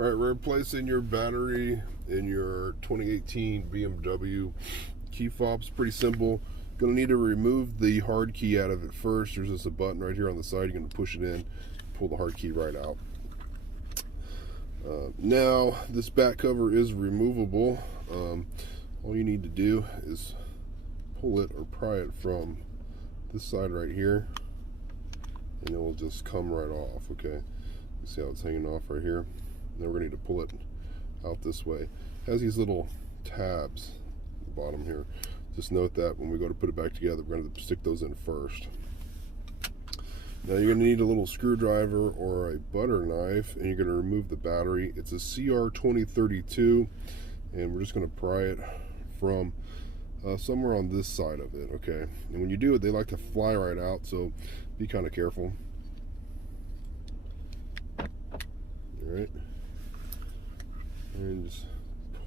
All right, we're replacing your battery in your 2018 BMW key fob's pretty simple. Going to need to remove the hard key out of it first. There's just a button right here on the side. You're going to push it in, pull the hard key right out. Now, this back cover is removable. All you need to do is pull it or pry it from this side right here, and it will just come right off. Okay, you see how it's hanging off right here? Now we're going to need to pull it out this way. It has these little tabs at the bottom here. Just note that when we go to put it back together, we're going to stick those in first. Now you're going to need a little screwdriver or a butter knife, and you're going to remove the battery. It's a CR2032, and we're just going to pry it from somewhere on this side of it. Okay, and when you do it, they like to fly right out, so be kind of careful. All right, and just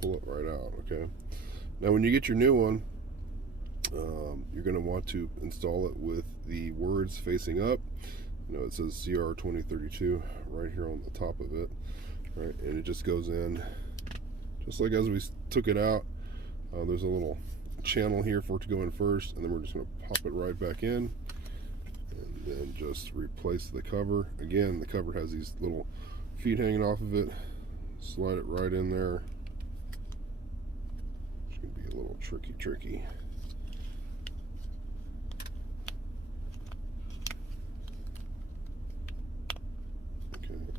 pull it right out. Okay, now when you get your new one, you're going to want to install it with the words facing up. You know, it says CR2032 right here on the top of it, right? And it just goes in just like as we took it out. There's a little channel here for it to go in first, and then we're just going to pop it right back in, and then just replace the cover. Again, the cover has these little feet hanging off of it. Slide it right in there. It's going to be a little tricky.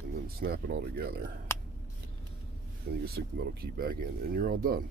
And then snap it all together, and you can stick the metal key back in, and you're all done.